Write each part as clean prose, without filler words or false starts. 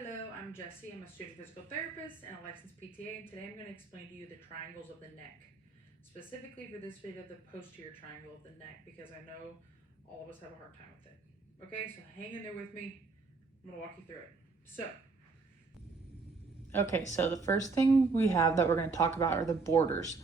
Hello, I'm Jessie. I'm a student physical therapist and a licensed PTA, and today I'm going to explain to you the triangles of the neck. Specifically for this video, the posterior triangle of the neck, because I know all of us have a hard time with it. Okay, so hang in there with me. I'm going to walk you through it. So the first thing we have that we're going to talk about are the borders.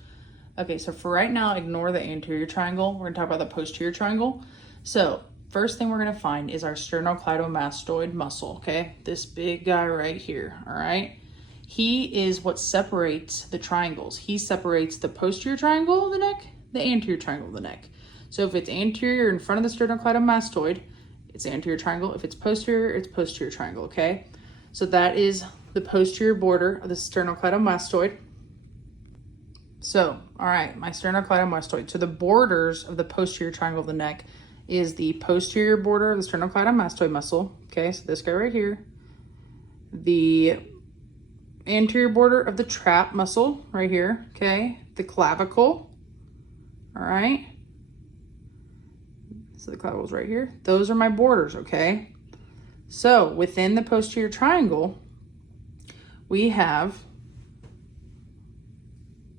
Okay, so for right now, ignore the anterior triangle. We're going to talk about the posterior triangle. So first thing we're going to find is our sternocleidomastoid muscle, okay? This big guy right here, all right? He is what separates the triangles. He separates the posterior triangle of the neck, the anterior triangle of the neck. So if it's anterior in front of the sternocleidomastoid, it's anterior triangle. If it's posterior, it's posterior triangle, okay? So that is the posterior border of the sternocleidomastoid. So, all right, my sternocleidomastoid. So the borders of the posterior triangle of the neck is the posterior border of the sternocleidomastoid muscle. Okay, so this guy right here. The anterior border of the trap muscle right here. Okay, the clavicle. All right. So the clavicle's right here. Those are my borders, okay? So within the posterior triangle, we have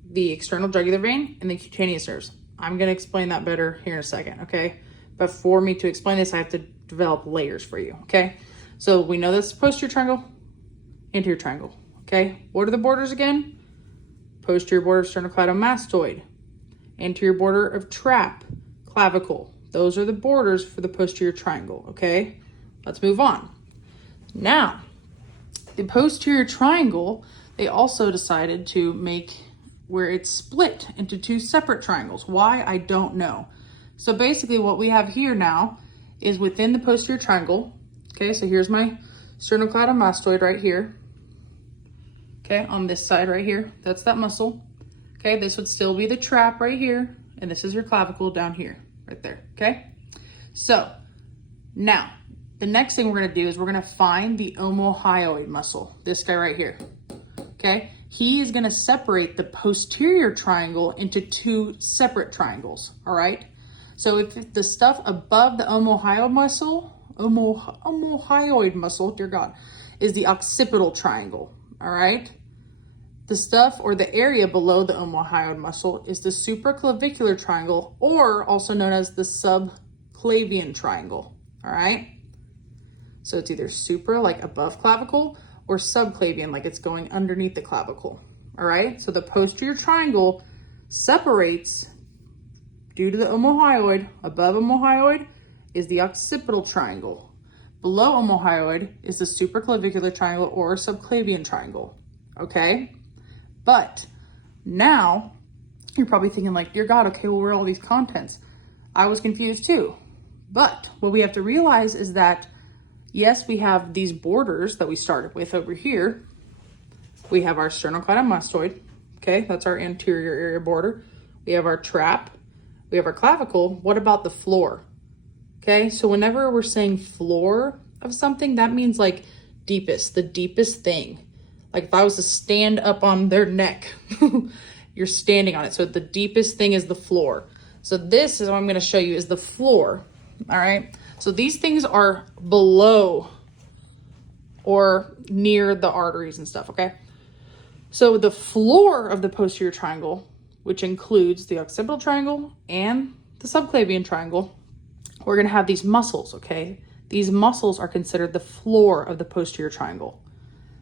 the external jugular vein and the cutaneous nerves. I'm going to explain that better here in a second, okay? But for me to explain this, I have to develop layers for you, okay? So we know this posterior triangle, anterior triangle, okay? What are the borders again? Posterior border of sternocleidomastoid, anterior border of trap, clavicle. Those are the borders for the posterior triangle, okay? Let's move on. Now, the posterior triangle, they also decided to make where it's split into two separate triangles. Why? I don't know. So basically what we have here now is within the posterior triangle, okay, so here's my sternocleidomastoid right here, okay, on this side right here, that's that muscle, okay, this would still be the trap right here, and this is your clavicle down here, right there, okay? So now, the next thing we're gonna do is we're gonna find the omohyoid muscle, this guy right here, okay? He is gonna separate the posterior triangle into two separate triangles, all right? So if the stuff above the omohyoid muscle, dear God, is the occipital triangle, all right? The stuff or the area below the omohyoid muscle is the supraclavicular triangle, or also known as the subclavian triangle, all right? So it's either supra, like above clavicle, or subclavian, like it's going underneath the clavicle, all right? So the posterior triangle separates due to the omohyoid. Above omohyoid is the occipital triangle. Below omohyoid is the supraclavicular triangle or subclavian triangle, okay? But now you're probably thinking like, dear God, okay, well, where are all these contents? I was confused too. But what we have to realize is that yes, we have these borders that we started with over here. We have our sternocleidomastoid, okay? That's our anterior area border. We have our trap. We have our clavicle. What about the floor? Okay, so whenever we're saying floor of something, that means like deepest, the deepest thing. Like if I was to stand up on their neck, you're standing on it. So the deepest thing is the floor. So this is what I'm gonna show you is the floor, all right? So these things are below or near the arteries and stuff, okay? So the floor of the posterior triangle, which includes the occipital triangle and the subclavian triangle, we're gonna have these muscles, okay? These muscles are considered the floor of the posterior triangle.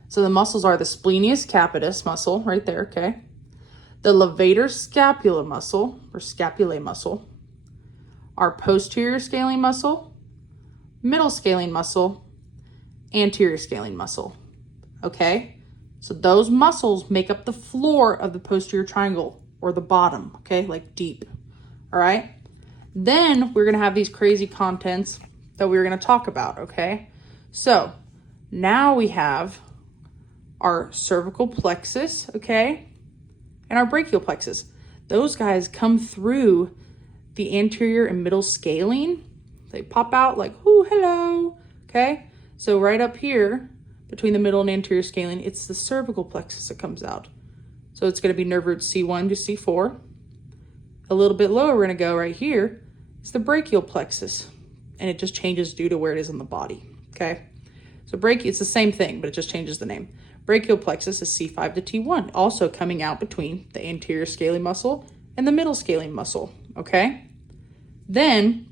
So the muscles are the splenius capitis muscle right there, okay? The levator scapula muscle or scapulae muscle, our posterior scalene muscle, middle scalene muscle, anterior scalene muscle, okay? So those muscles make up the floor of the posterior triangle or the bottom, okay? Like deep, all right? Then we're gonna have these crazy contents that we're gonna talk about, okay? So now we have our cervical plexus, okay? And our brachial plexus. Those guys come through the anterior and middle scalene. They pop out like, ooh, hello, okay? So right up here, between the middle and anterior scalene, it's the cervical plexus that comes out. So it's gonna be nerve root C1 to C4. A little bit lower, we're gonna go right here, it's the brachial plexus. And it just changes due to where it is in the body, okay? So it's the same thing, but it just changes the name. Brachial plexus is C5 to T1, also coming out between the anterior scalene muscle and the middle scalene muscle, okay? Then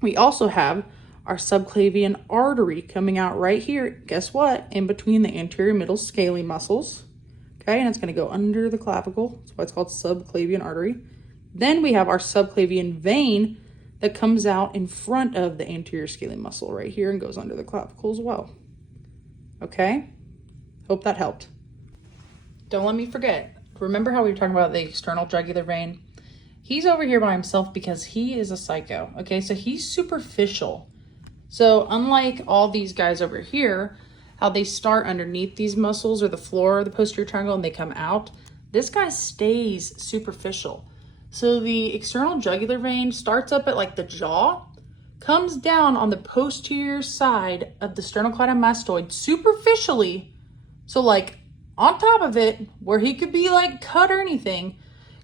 we also have our subclavian artery coming out right here. Guess what? In between the anterior middle scalene muscles, okay? And it's gonna go under the clavicle. That's why it's called subclavian artery. Then we have our subclavian vein that comes out in front of the anterior scalene muscle right here and goes under the clavicle as well. Okay? Hope that helped. Don't let me forget. Remember how we were talking about the external jugular vein? He's over here by himself because he is a psycho. Okay, so he's superficial. So unlike all these guys over here, how they start underneath these muscles or the floor of the posterior triangle and they come out, this guy stays superficial. So the external jugular vein starts up at like the jaw, comes down on the posterior side of the sternocleidomastoid superficially. So like on top of it, where he could be like cut or anything,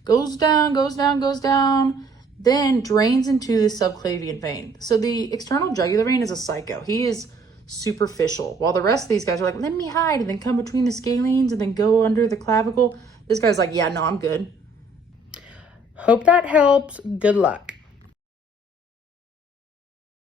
goes down, goes down, goes down, then drains into the subclavian vein. So the external jugular vein is a psycho. He is superficial. While the rest of these guys are like, let me hide, and then come between the scalenes and then go under the clavicle. This guy's like, yeah, no, I'm good. Hope that helps. Good luck.